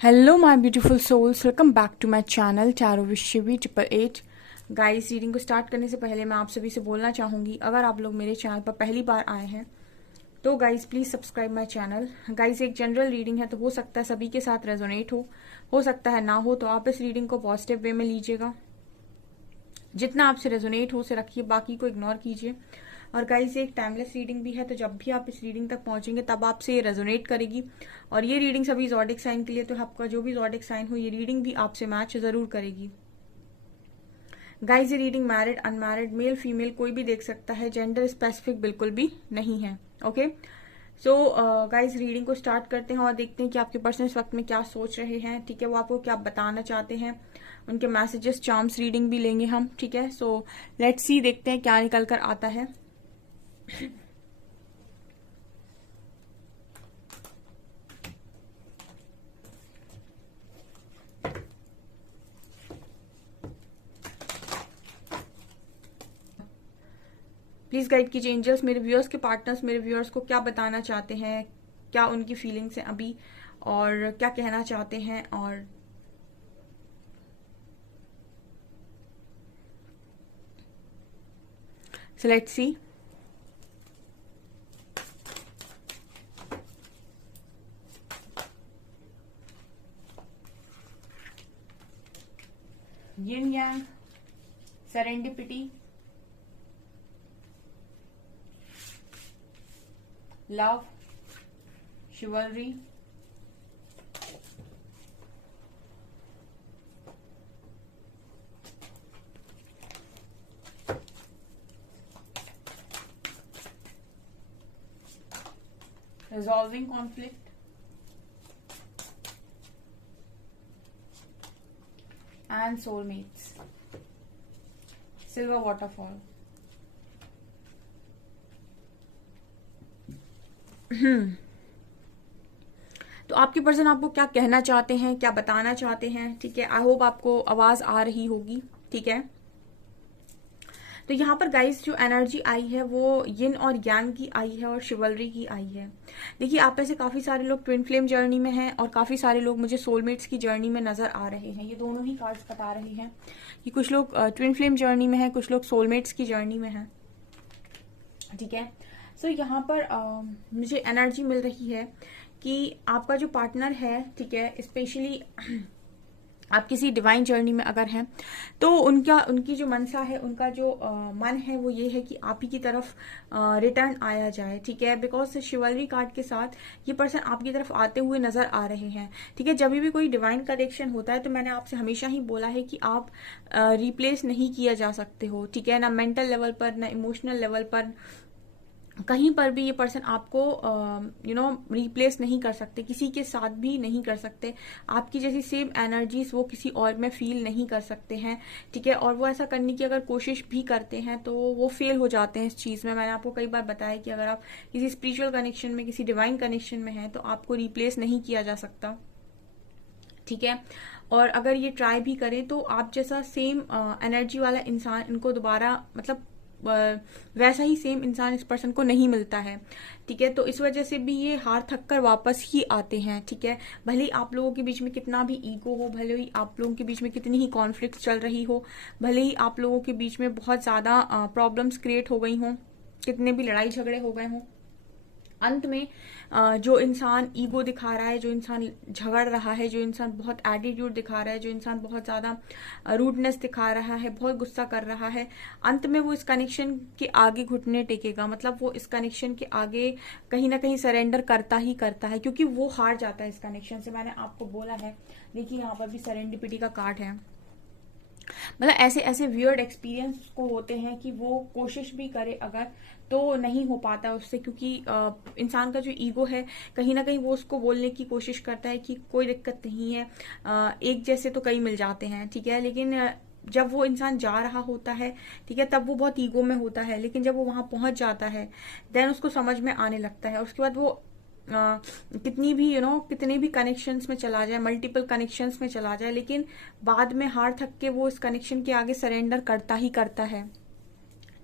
Hello my beautiful souls, welcome back to my channel tarot with Shivi 888। Guys, reading को start करने से पहले मैं आप सभी से बोलना चाहूँगी, अगर आप लोग मेरे चैनल पर पहली बार आए हैं तो guys please subscribe my channel. Guys, एक जनरल रीडिंग है तो हो सकता है सभी के साथ रेजोनेट हो सकता है ना हो, तो आप इस रीडिंग को पॉजिटिव वे में लीजिएगा। जितना आपसे रेजोनेट हो उसे रखिए, बाकी को इग्नोर कीजिए। और गाइस, एक टाइमलेस रीडिंग भी है, तो जब भी आप इस रीडिंग तक पहुंचेंगे तब आपसे ये रेजोनेट करेगी। और ये रीडिंग सभी ज़ोडिक साइन के लिए, तो आपका जो भी ज़ोडिक साइन हो ये रीडिंग भी आपसे मैच जरूर करेगी। गाइस, ये reading married unmarried male female कोई भी देख सकता है, जेंडर स्पेसिफिक बिल्कुल भी नहीं है। ओके, सो गाइस, रीडिंग को स्टार्ट करते हैं और देखते हैं कि आपके पर्सन इस वक्त में क्या सोच रहे हैं। ठीक है, वो आपको क्या बताना चाहते हैं, उनके मैसेजेस, चार्म्स रीडिंग भी लेंगे हम। ठीक है, सो लेट्स सी, देखते हैं क्या निकल कर आता है। प्लीज गाइड कीजिए एंजल्स, मेरे व्यूअर्स के पार्टनर्स मेरे व्यूअर्स को क्या बताना चाहते हैं, क्या उनकी फीलिंग्स हैं अभी, और क्या कहना चाहते हैं। और so let's see. Yin Yang, Serendipity, Love, Chivalry, Resolving Conflict, and Soulmates, Silver Waterfall। तो आपके पर्सन आपको क्या कहना चाहते हैं, क्या बताना चाहते हैं। ठीक है, आई होप आपको आवाज आ रही होगी। ठीक है, तो यहाँ पर गाइस जो एनर्जी आई है वो यिन और यांग की आई है और शिवलरी की आई है। देखिए, आप में से काफी सारे लोग ट्विन फ्लेम जर्नी में हैं और काफी सारे लोग मुझे सोलमेट्स की जर्नी में नजर आ रहे हैं। ये दोनों ही कार्ड्स बता रहे हैं कि कुछ लोग ट्विन फ्लेम जर्नी में है, कुछ लोग सोलमेट्स की जर्नी में है। ठीक है, सो यहाँ पर मुझे एनर्जी मिल रही है कि आपका जो पार्टनर है, ठीक है, स्पेशली आप किसी डिवाइन जर्नी में अगर हैं तो उनकी जो मनसा है, उनका जो मन है वो ये है कि आप ही की तरफ रिटर्न आया जाए। ठीक है, बिकॉज शिवलरी कार्ड के साथ ये पर्सन आपकी तरफ आते हुए नजर आ रहे हैं। ठीक है, जब भी कोई डिवाइन कनेक्शन होता है तो मैंने आपसे हमेशा ही बोला है कि आप रिप्लेस नहीं किया जा सकते हो। ठीक है, ना मेंटल लेवल पर, ना इमोशनल लेवल पर, कहीं पर भी ये पर्सन आपको रिप्लेस नहीं कर सकते, किसी के साथ भी नहीं कर सकते। आपकी जैसी सेम एनर्जीज वो किसी और में फील नहीं कर सकते हैं। ठीक है, और वो ऐसा करने की अगर कोशिश भी करते हैं तो वो फेल हो जाते हैं इस चीज में। मैंने आपको कई बार बताया कि अगर आप किसी स्पिरिचुअल कनेक्शन में, किसी डिवाइन कनेक्शन में हैं तो आपको रिप्लेस नहीं किया जा सकता। ठीक है, और अगर ये ट्राई भी करें तो आप जैसा सेम एनर्जी वाला इंसान इनको दोबारा, मतलब वैसा ही सेम इंसान इस पर्सन को नहीं मिलता है। ठीक है, तो इस वजह से भी ये हार थक कर वापस ही आते हैं। ठीक है, भले ही आप लोगों के बीच में कितना भी ईगो हो, भले ही आप लोगों के बीच में कितनी ही कॉन्फ्लिक्ट चल रही हो, भले ही आप लोगों के बीच में बहुत ज्यादा प्रॉब्लम्स क्रिएट हो गई हों, कितने भी लड़ाई झगड़े हो गए हों, अंत में जो इंसान ईगो दिखा रहा है, जो इंसान झगड़ रहा है, जो इंसान बहुत एटीट्यूड दिखा रहा है, जो इंसान बहुत ज्यादा रूडनेस दिखा रहा है, बहुत गुस्सा कर रहा है, अंत में वो इस कनेक्शन के आगे घुटने टेकेगा। मतलब वो इस कनेक्शन के आगे कहीं ना कहीं सरेंडर करता ही करता है, क्योंकि वो हार जाता है इस कनेक्शन से। मैंने आपको बोला है, देखिए यहाँ पर भी सेरेंडिपिटी का कार्ड है। मतलब ऐसे ऐसे वियर्ड एक्सपीरियंस को होते हैं कि वो कोशिश भी करे अगर तो नहीं हो पाता उससे, क्योंकि इंसान का जो ईगो है कहीं ना कहीं वो उसको बोलने की कोशिश करता है कि कोई दिक्कत नहीं है, एक जैसे तो कई मिल जाते हैं। ठीक है, लेकिन जब वो इंसान जा रहा होता है, ठीक है, तब वो बहुत ईगो में होता है, लेकिन जब वो वहां पहुंच जाता है देन उसको समझ में आने लगता है। उसके बाद वो कितनी भी कितने भी कनेक्शंस में चला जाए, मल्टीपल कनेक्शंस में चला जाए, लेकिन बाद में हार थक के वो इस कनेक्शन के आगे सरेंडर करता ही करता है।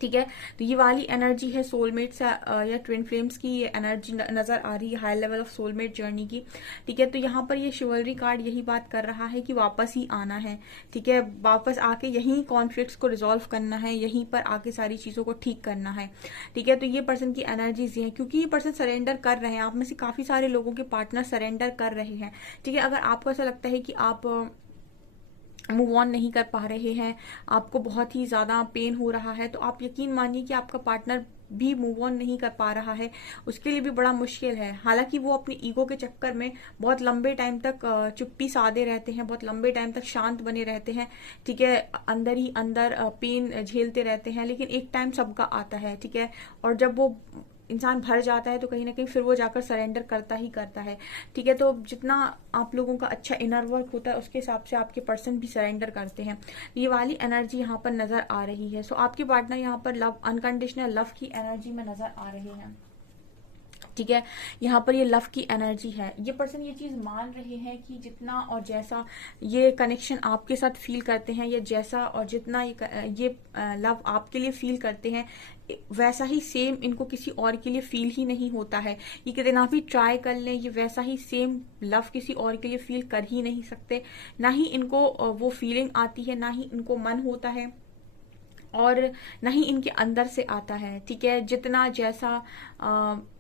ठीक है। तो ये वाली एनर्जी है सोलमेट्स या ट्विन फ्लेम्स की, ये एनर्जी नजर आ रही है high level of soulmate journey की। ठीक है, तो यहाँ पर ये शिवलरी कार्ड यही बात कर रहा है कि वापस ही आना है। ठीक है, वापस आके यहीं कॉन्फ्लिक्ट्स को रिजॉल्व करना है, यहीं पर आके सारी चीजों को ठीक करना है। ठीक है, तो ये पर्सन की एनर्जीज ये है, क्योंकि ये पर्सन सरेंडर कर रहे हैं। आप में से काफी सारे लोगों के पार्टनर सरेंडर कर रहे हैं। ठीक है, अगर आपको ऐसा लगता है कि आप मूव ऑन नहीं कर पा रहे हैं, आपको बहुत ही ज्यादा पेन हो रहा है, तो आप यकीन मानिए कि आपका पार्टनर भी मूव ऑन नहीं कर पा रहा है, उसके लिए भी बड़ा मुश्किल है। हालांकि वो अपनी ईगो के चक्कर में बहुत लंबे टाइम तक चुप्पी साधे रहते हैं, बहुत लंबे टाइम तक शांत बने रहते हैं। ठीक है, अंदर ही अंदर पेन झेलते रहते हैं, लेकिन एक टाइम सबका आता है। ठीक है, और जब वो इंसान भर जाता है तो कहीं ना कहीं फिर वो जाकर सरेंडर करता ही करता है। ठीक है, तो जितना आप लोगों का अच्छा इनर वर्क होता है उसके हिसाब से आपके पर्सन भी सरेंडर करते हैं। ये वाली एनर्जी यहाँ पर नजर आ रही है। सो आपके पार्टनर यहाँ पर लव, अनकंडीशनल लव की एनर्जी में नजर आ रहे हैं। ठीक है, यहाँ पर ये लव की एनर्जी है। ये पर्सन ये चीज मान रहे हैं कि जितना और जैसा ये कनेक्शन आपके साथ फील करते हैं, ये जैसा और जितना ये लव आपके लिए फील करते हैं, वैसा ही सेम इनको किसी और के लिए फील ही नहीं होता है। ये कितना भी ट्राई कर लें, ये वैसा ही सेम लव किसी और के लिए फील कर ही नहीं सकते। ना ही इनको वो फीलिंग आती है, ना ही इनको मन होता है, और न ही इनके अंदर से आता है। ठीक है, जितना जैसा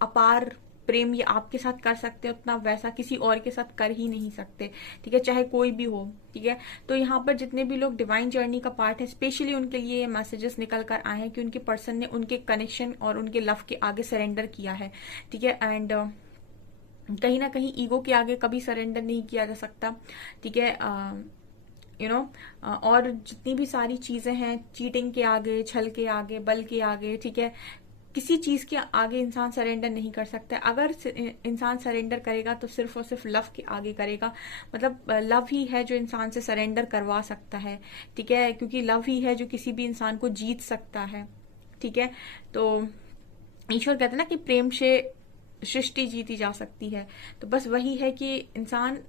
अपार प्रेम ये आपके साथ कर सकते हैं, उतना वैसा किसी और के साथ कर ही नहीं सकते। ठीक है, चाहे कोई भी हो। ठीक है, तो यहाँ पर जितने भी लोग डिवाइन जर्नी का पार्ट है, स्पेशली उनके लिए ये मैसेजेस निकल कर आए हैं कि उनके पर्सन ने उनके कनेक्शन और उनके लव के आगे सरेंडर किया है। ठीक है, एंड कहीं ना कहीं ईगो के आगे कभी सरेंडर नहीं किया जा सकता। ठीक है, और जितनी भी सारी चीजें हैं, चीटिंग के आगे, छल के आगे, बल के आगे, ठीक है, किसी चीज के आगे इंसान सरेंडर नहीं कर सकता। अगर इंसान सरेंडर करेगा तो सिर्फ और सिर्फ लव के आगे करेगा। मतलब लव ही है जो इंसान से सरेंडर करवा सकता है। ठीक है, क्योंकि लव ही है जो किसी भी इंसान को जीत सकता है। ठीक है, तो ईश्वर कहते हैं ना कि प्रेम से सृष्टि जीती जा सकती है। तो बस वही है कि इंसान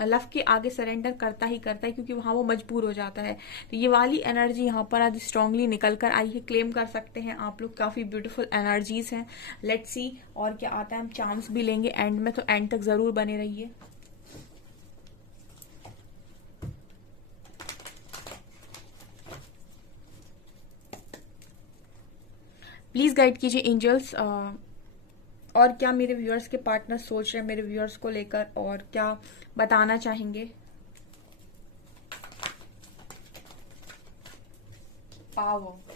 लव के आगे सरेंडर करता ही करता है, क्योंकि वहां वो मजबूर हो जाता है। तो ये वाली एनर्जी यहाँ पर आज स्ट्रांगली निकल कर आई है। क्लेम कर सकते हैं आप लोग, काफी ब्यूटीफुल एनर्जीज हैं। लेट्स सी और क्या आता है। हम चांस भी लेंगे एंड में, तो एंड तक जरूर बने रहिए। प्लीज गाइड कीजिए एंजल्स, और क्या मेरे व्यूअर्स के पार्टनर सोच रहे हैं मेरे व्यूअर्स को लेकर, और क्या बताना चाहेंगे। Power,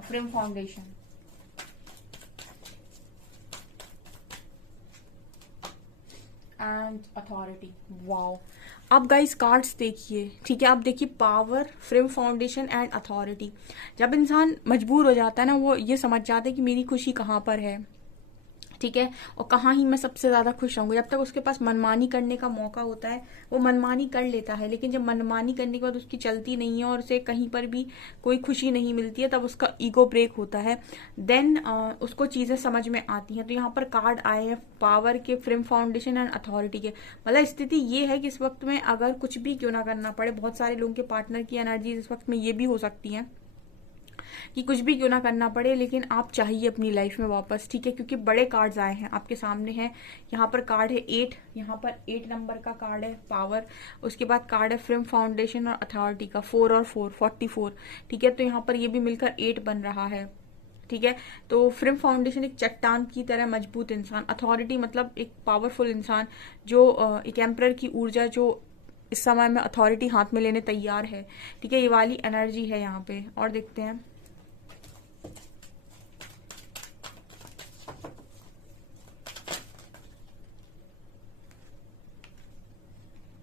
frame foundation, and authority. Wow, आप गाइस कार्ड्स देखिए। ठीक है, आप देखिए power, frame foundation and authority. जब इंसान मजबूर हो जाता है ना, वो ये समझ जाता है कि मेरी खुशी कहाँ पर है। ठीक है, और कहाँ ही मैं सबसे ज्यादा खुश रहूंगा। जब तक उसके पास मनमानी करने का मौका होता है वो मनमानी कर लेता है, लेकिन जब मनमानी करने के बाद उसकी चलती नहीं है और उसे कहीं पर भी कोई खुशी नहीं मिलती है, तब उसका ईगो ब्रेक होता है। देन उसको चीजें समझ में आती हैं। तो यहाँ पर कार्ड आए हैं पावर के, फ्रेम फाउंडेशन एंड अथॉरिटी के। मतलब स्थिति ये है कि इस वक्त में अगर कुछ भी क्यों ना करना पड़े, बहुत सारे लोगों के पार्टनर की एनर्जी इस वक्त में ये भी हो सकती है कि कुछ भी क्यों ना करना पड़े, लेकिन आप चाहिए अपनी लाइफ में वापस। ठीक है, क्योंकि बड़े कार्ड्स आए हैं आपके सामने हैं। यहाँ पर कार्ड है 8, यहाँ पर 8 नंबर का कार्ड है पावर। उसके बाद कार्ड है फ्रेम फाउंडेशन और अथॉरिटी का, 4 और 4 44। ठीक है, तो यहाँ पर ये भी मिलकर 8 बन रहा है। ठीक है, तो फ्रेम फाउंडेशन एक चट्टान की तरह मजबूत इंसान, अथॉरिटी मतलब एक पावरफुल इंसान, जो एक एम्परर की ऊर्जा, जो इस समय में अथॉरिटी हाथ में लेने तैयार है। ठीक है, ये वाली एनर्जी है यहाँ पे। और देखते हैं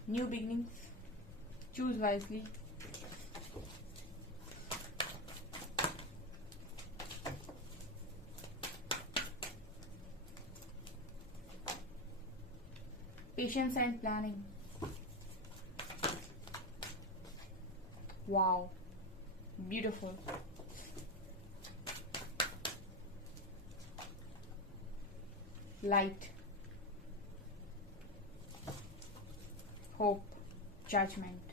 new beginnings, choose wisely. Patience and planning. Wow, beautiful. Light, hope, judgement.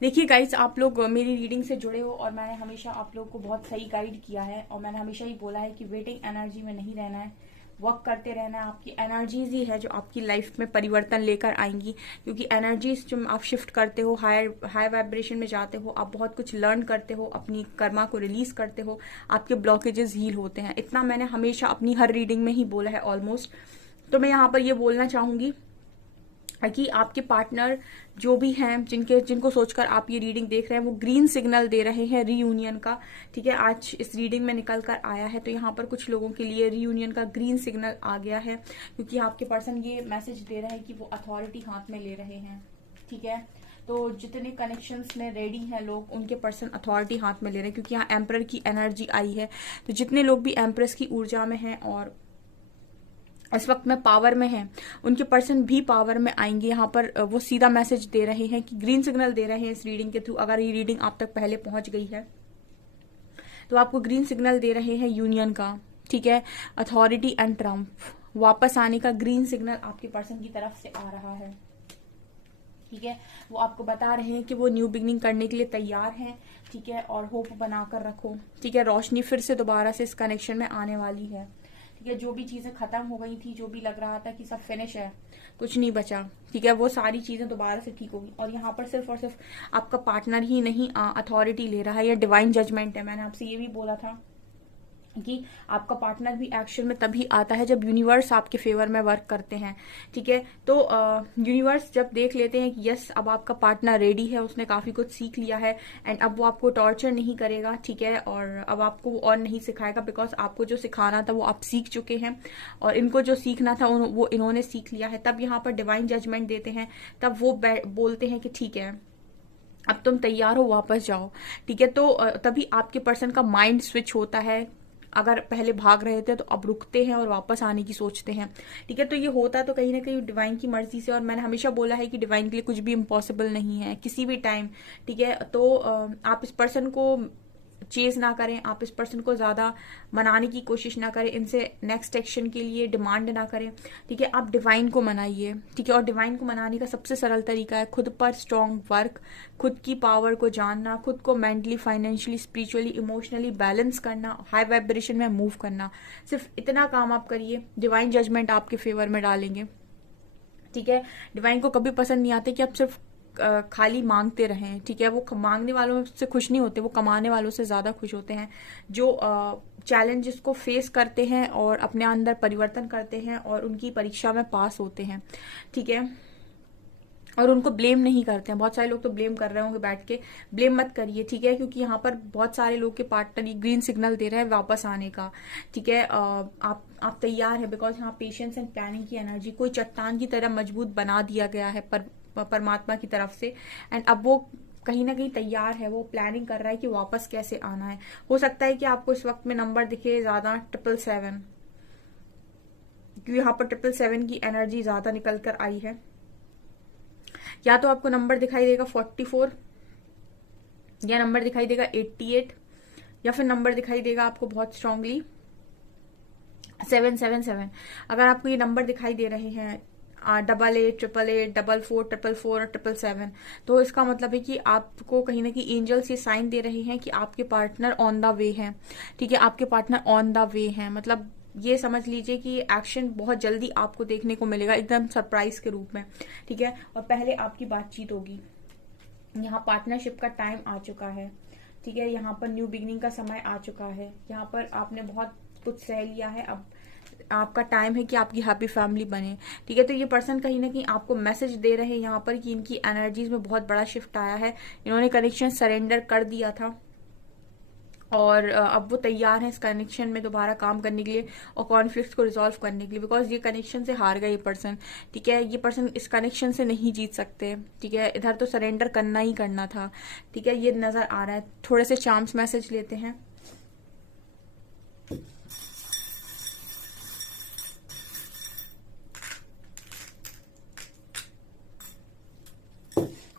देखिए गाइस, आप लोग मेरी रीडिंग से जुड़े हो और मैंने हमेशा आप लोग को बहुत सही गाइड किया है और मैंने हमेशा ही बोला है कि वेटिंग एनर्जी में नहीं रहना है, वर्क करते रहना है। आपकी एनर्जीज ही है जो आपकी लाइफ में परिवर्तन लेकर आएंगी, क्योंकि एनर्जीज जो आप शिफ्ट करते हो, हाई वाइब्रेशन में जाते हो, आप बहुत कुछ लर्न करते हो, अपनी कर्मा को रिलीज करते हो, आपके ब्लॉकेजेस हील होते हैं। इतना मैंने हमेशा अपनी हर रीडिंग में ही बोला है ऑलमोस्ट। तो मैं यहाँ पर ये बोलना चाहूंगी कि आपके पार्टनर जो भी हैं, जिनको सोचकर आप ये रीडिंग देख रहे हैं, वो ग्रीन सिग्नल दे रहे हैं रीयूनियन का। ठीक है, आज इस रीडिंग में निकल कर आया है, तो यहाँ पर कुछ लोगों के लिए रीयूनियन का ग्रीन सिग्नल आ गया है, क्योंकि आपके पर्सन ये मैसेज दे रहा है कि वो अथॉरिटी हाथ में ले रहे हैं। ठीक है, तो जितने कनेक्शंस में रेडी हैं लोग, उनके पर्सन अथॉरिटी हाथ में ले रहे हैं, क्योंकि यहाँ एम्परर की एनर्जी आई है। तो जितने लोग भी एम्प्रेस की ऊर्जा में हैं और इस वक्त में पावर में है, उनके पर्सन भी पावर में आएंगे। यहाँ पर वो सीधा मैसेज दे रहे हैं कि ग्रीन सिग्नल दे रहे हैं इस रीडिंग के थ्रू। अगर ये रीडिंग आप तक पहले पहुंच गई है तो आपको ग्रीन सिग्नल दे रहे हैं यूनियन का। ठीक है, अथॉरिटी एंड ट्रम्प वापस आने का ग्रीन सिग्नल आपके पर्सन की तरफ से आ रहा है। ठीक है, वो आपको बता रहे हैं कि वो न्यू बिगनिंग करने के लिए तैयार हैं। ठीक है, और होप बनाकर रखो। ठीक है, रोशनी फिर से दोबारा से इस कनेक्शन में आने वाली है। ठीक है, जो भी चीजें खत्म हो गई थी, जो भी लग रहा था कि सब फिनिश है, कुछ नहीं बचा, ठीक है, वो सारी चीजें दोबारा से ठीक होगी। और यहाँ पर सिर्फ और सिर्फ आपका पार्टनर ही नहीं अथॉरिटी ले रहा है, या डिवाइन जजमेंट है। मैंने आपसे ये भी बोला था कि आपका पार्टनर भी एक्शन में तभी आता है जब यूनिवर्स आपके फेवर में वर्क करते हैं। ठीक है, तो यूनिवर्स जब देख लेते हैं कि यस, अब आपका पार्टनर रेडी है, उसने काफी कुछ सीख लिया है, एंड अब वो आपको टॉर्चर नहीं करेगा। ठीक है, और अब आपको वो और नहीं सिखाएगा, बिकॉज आपको जो सिखाना था वो आप सीख चुके हैं, और इनको जो सीखना था वो इन्होंने सीख लिया है। तब यहाँ पर डिवाइन जजमेंट देते हैं, तब वो बोलते हैं कि ठीक है, अब तुम तैयार हो, वापस जाओ। ठीक है, तो तभी आपके पर्सन का माइंड स्विच होता है। अगर पहले भाग रहे थे तो अब रुकते हैं और वापस आने की सोचते हैं। ठीक है, तो ये होता है तो कहीं ना कहीं डिवाइन की मर्जी से। और मैंने हमेशा बोला है कि डिवाइन के लिए कुछ भी इम्पॉसिबल नहीं है किसी भी टाइम। ठीक है, तो आप इस पर्सन को चेज ना करें, आप इस पर्सन को ज्यादा मनाने की कोशिश ना करें, इनसे नेक्स्ट एक्शन के लिए डिमांड ना करें। ठीक है, आप डिवाइन को मनाइए। ठीक है, और डिवाइन को मनाने का सबसे सरल तरीका है खुद पर स्ट्रॉन्ग वर्क, खुद की पावर को जानना, खुद को mentally, financially, spiritually, emotionally balance करना, हाई वाइब्रेशन में मूव करना। सिर्फ इतना काम आप करिए, डिवाइन जजमेंट आपके फेवर में डालेंगे। ठीक है, डिवाइन को कभी पसंद नहीं आते कि आप सिर्फ खाली मांगते रहें। ठीक है, वो मांगने वालों से खुश नहीं होते, वो कमाने वालों से ज्यादा खुश होते हैं, जो चैलेंजेस को फेस करते हैं और अपने अंदर परिवर्तन करते हैं और उनकी परीक्षा में पास होते हैं। ठीक है, और उनको ब्लेम नहीं करते हैं। बहुत सारे लोग तो ब्लेम कर रहे होंगे बैठ के, ब्लेम मत करिए। ठीक है, क्योंकि यहाँ पर बहुत सारे लोग के पार्टनर ग्रीन सिग्नल दे रहे हैं वापस आने का। ठीक है, आप तैयार है, बिकॉज यहाँ पेशेंस एंड प्लानिंग की एनर्जी, कोई चट्टान की तरह मजबूत बना दिया गया है परमात्मा की तरफ से, एंड अब वो कहीं ना कहीं तैयार है, वो प्लानिंग कर रहा है कि वापस कैसे आना है। हो सकता है कि आपको इस वक्त में नंबर दिखे ज्यादा 777, क्योंकि यहाँ पर 777 की एनर्जी ज्यादा निकल कर आई है। या तो आपको नंबर दिखाई देगा 44, या नंबर दिखाई देगा 88, या फिर नंबर दिखाई देगा आपको बहुत स्ट्रांगली 777। अगर आपको ये नंबर दिखाई दे रहे हैं 88, 888, 44, 444 और 777, तो इसका मतलब है कि आपको कहीं ना कहीं एंजल्स ये साइन दे रहे हैं कि आपके पार्टनर ऑन द वे हैं। ठीक है, आपके पार्टनर ऑन द वे हैं, मतलब ये समझ लीजिए कि एक्शन बहुत जल्दी आपको देखने को मिलेगा, एकदम सरप्राइज के रूप में। ठीक है, और पहले आपकी बातचीत होगी। यहाँ पार्टनरशिप का टाइम आ चुका है। ठीक है, यहाँ पर न्यू बिगनिंग का समय आ चुका है। यहाँ पर आपने बहुत कुछ सह लिया है, अब आपका टाइम है कि आपकी हैप्पी फैमिली बने। ठीक है, तो ये पर्सन कहीं ना कहीं आपको मैसेज दे रहे हैं यहाँ पर कि इनकी एनर्जीज में बहुत बड़ा शिफ्ट आया है। इन्होंने कनेक्शन सरेंडर कर दिया था और अब वो तैयार है इस कनेक्शन में दोबारा काम करने के लिए और कॉन्फ्लिक्ट को रिजॉल्व करने के लिए, बिकॉज ये कनेक्शन से हार गए ये पर्सन। ठीक है, ये पर्सन इस कनेक्शन से नहीं जीत सकते। ठीक है, इधर तो सरेंडर करना ही करना था। ठीक है, ये नजर आ रहा है। थोड़े से चांस मैसेज लेते हैं।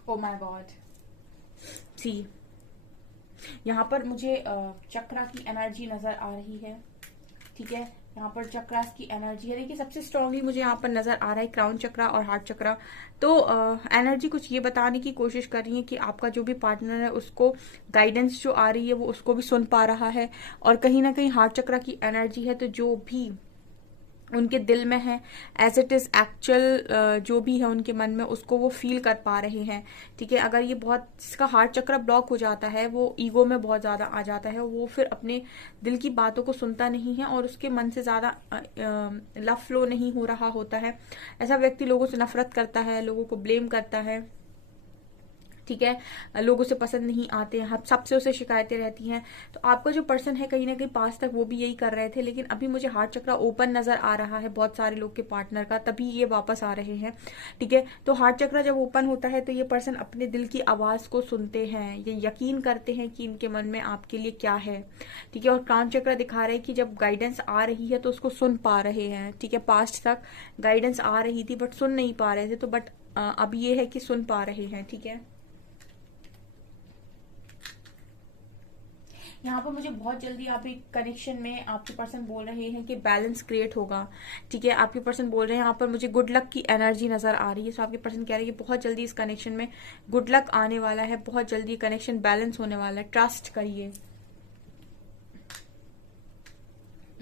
ओ माय गॉड, सी यहाँ पर मुझे चक्रा की एनर्जी नजर आ रही है। ठीक है, यहाँ पर चक्रास की एनर्जी है। देखिए सबसे स्ट्रांगली मुझे यहाँ पर नजर आ रहा है क्राउन चक्रा और हार्ट चक्रा। तो एनर्जी कुछ ये बताने की कोशिश कर रही है कि आपका जो भी पार्टनर है उसको गाइडेंस जो आ रही है वो उसको भी सुन पा रहा है। और कहीं ना कहीं हार्ट चक्रा की एनर्जी है, तो जो भी उनके दिल में है एज इट इज एक्चुअल जो भी है उनके मन में उसको वो फील कर पा रहे हैं। ठीक है, अगर ये बहुत इसका हार्ट चक्र ब्लॉक हो जाता है, वो ईगो में बहुत ज्यादा आ जाता है, वो फिर अपने दिल की बातों को सुनता नहीं है और उसके मन से ज्यादा लव फ्लो नहीं हो रहा होता है। ऐसा व्यक्ति लोगों से नफरत करता है, लोगों को ब्लेम करता है। ठीक है, लोगों से पसंद नहीं आते हैं, सबसे उसे शिकायतें रहती हैं। तो आपका जो पर्सन है कहीं ना कहीं पास तक वो भी यही कर रहे थे, लेकिन अभी मुझे हार्ट चक्रा ओपन नजर आ रहा है बहुत सारे लोग के पार्टनर का, तभी ये वापस आ रहे हैं। ठीक है, तो हार्ट चक्रा जब ओपन होता है तो ये पर्सन अपने दिल की आवाज को सुनते हैं, ये यकीन करते हैं कि इनके मन में आपके लिए क्या है। ठीक है, और क्राउन चक्रा दिखा रहा है कि जब गाइडेंस आ रही है तो उसको सुन पा रहे हैं। ठीक है, पास्ट तक गाइडेंस आ रही थी बट सुन नहीं पा रहे थे, तो बट अब ये है कि सुन पा रहे हैं। ठीक है, यहाँ पर मुझे बहुत जल्दी आप एक कनेक्शन में आपके पर्सन बोल रहे हैं कि बैलेंस क्रिएट होगा। ठीक है, आपके पर्सन बोल रहे हैं, यहाँ पर मुझे गुड लक की एनर्जी नजर आ रही है। सो आपके पर्सन कह रहे हैं कि बहुत जल्दी इस कनेक्शन में गुड लक आने वाला है, बहुत जल्दी कनेक्शन बैलेंस होने वाला है, ट्रस्ट करिए।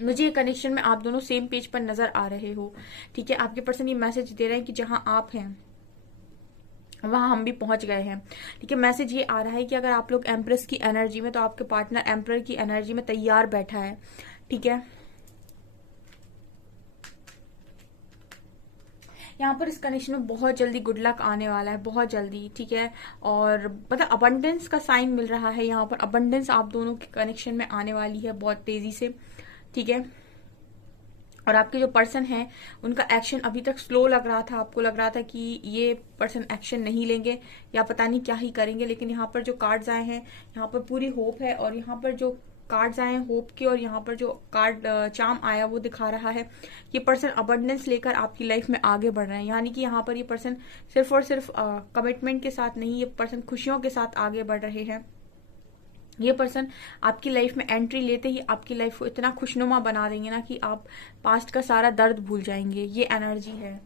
मुझे ये कनेक्शन में आप दोनों सेम पेज पर नजर आ रहे हो। ठीक है, आपके पर्सन ये मैसेज दे रहे हैं कि जहां आप हैं वहां हम भी पहुंच गए हैं। ठीक है, मैसेज ये आ रहा है कि अगर आप लोग एम्प्रेस की एनर्जी में, तो आपके पार्टनर एम्परर की एनर्जी में तैयार बैठा है। ठीक है, यहाँ पर इस कनेक्शन में बहुत जल्दी गुड लक आने वाला है, बहुत जल्दी। ठीक है, और मतलब अबंडेंस का साइन मिल रहा है, यहाँ पर अबंडेंस आप दोनों के कनेक्शन में आने वाली है बहुत तेजी से। ठीक है, और आपके जो पर्सन है उनका एक्शन अभी तक स्लो लग रहा था, आपको लग रहा था कि ये पर्सन एक्शन नहीं लेंगे या पता नहीं क्या ही करेंगे, लेकिन यहाँ पर जो कार्ड्स आए हैं यहाँ पर पूरी होप है। और यहाँ पर जो कार्ड्स आए हैं होप के, और यहाँ पर जो कार्ड चार्म आया वो दिखा रहा है ये पर्सन अबंडेंस लेकर आपकी लाइफ में आगे बढ़ रहे हैं। यानी कि यहाँ पर ये पर्सन सिर्फ और सिर्फ कमिटमेंट के साथ नहीं, ये पर्सन खुशियों के साथ आगे बढ़ रहे हैं। ये पर्सन आपकी लाइफ में एंट्री लेते ही आपकी लाइफ को इतना खुशनुमा बना देंगे ना कि आप पास्ट का सारा दर्द भूल जाएंगे। ये एनर्जी है।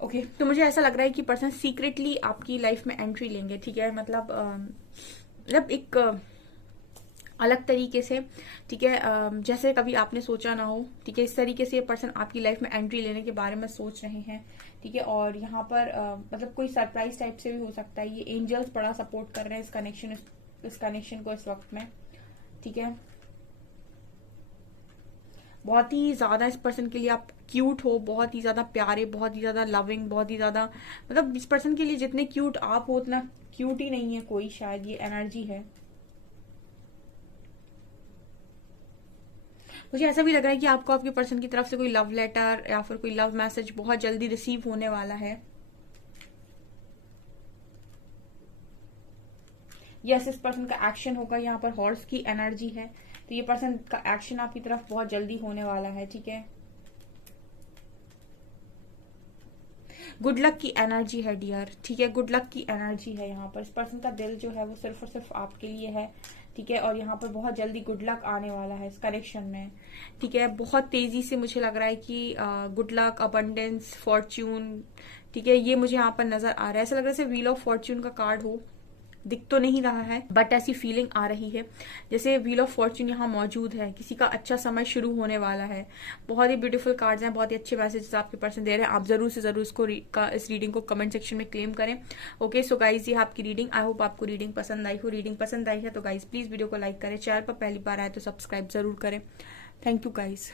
ओके, तो मुझे ऐसा लग रहा है कि पर्सन सीक्रेटली आपकी लाइफ में एंट्री लेंगे। ठीक है, मतलब एक अलग तरीके से। ठीक है, जैसे कभी आपने सोचा ना हो। ठीक है, इस तरीके से ये पर्सन आपकी लाइफ में एंट्री लेने के बारे में सोच रहे हैं। ठीक है, और यहाँ पर मतलब कोई सरप्राइज टाइप से भी हो सकता है। ये एंजल्स बड़ा सपोर्ट कर रहे हैं इस कनेक्शन को इस वक्त में। ठीक है, बहुत ही ज्यादा इस पर्सन के लिए आप क्यूट हो, बहुत ही ज्यादा प्यारे, बहुत ही ज्यादा लविंग, बहुत ही ज्यादा मतलब इस पर्सन के लिए जितने क्यूट आप हो उतना क्यूट ही नहीं है कोई, शायद ये एनर्जी है। मुझे ऐसा भी लग रहा है कि आपको आपके पर्सन की तरफ से कोई लव लेटर या फिर कोई लव मैसेज बहुत जल्दी रिसीव होने वाला है। यस, इस पर्सन का एक्शन होगा। यहाँ पर हॉर्स की एनर्जी है, तो ये पर्सन का एक्शन आपकी तरफ बहुत जल्दी होने वाला है। ठीक है, गुड लक की एनर्जी है डियर। ठीक है, गुड लक की एनर्जी है। यहाँ पर इस पर्सन का दिल जो है वो सिर्फ और सिर्फ आपके लिए है। ठीक है, और यहाँ पर बहुत जल्दी गुड लक आने वाला है इस कनेक्शन में। ठीक है, बहुत तेजी से मुझे लग रहा है कि गुड लक, अबंडेंस, फॉर्च्यून। ठीक है, ये मुझे यहाँ पर नजर आ रहा है। ऐसा लग रहा है जैसे व्हील ऑफ फॉर्च्यून का कार्ड हो, दिख तो नहीं रहा है बट ऐसी फीलिंग आ रही है जैसे व्हील ऑफ फॉर्च्यून यहाँ मौजूद है, किसी का अच्छा समय शुरू होने वाला है। बहुत ही ब्यूटीफुल कार्ड्स हैं, बहुत ही अच्छे मैसेजेस आपके पर्सन दे रहे हैं। आप जरूर से जरूर इस रीडिंग को कमेंट सेक्शन में क्लेम करें। ओके, सो गाइज ये आपकी रीडिंग। आई होप आपको रीडिंग पसंद आई हो। रीडिंग पसंद आई है तो गाइज प्लीज वीडियो को लाइक करें, चैनल पर पहली बार आए तो सब्सक्राइब जरूर करें। Thank you guys.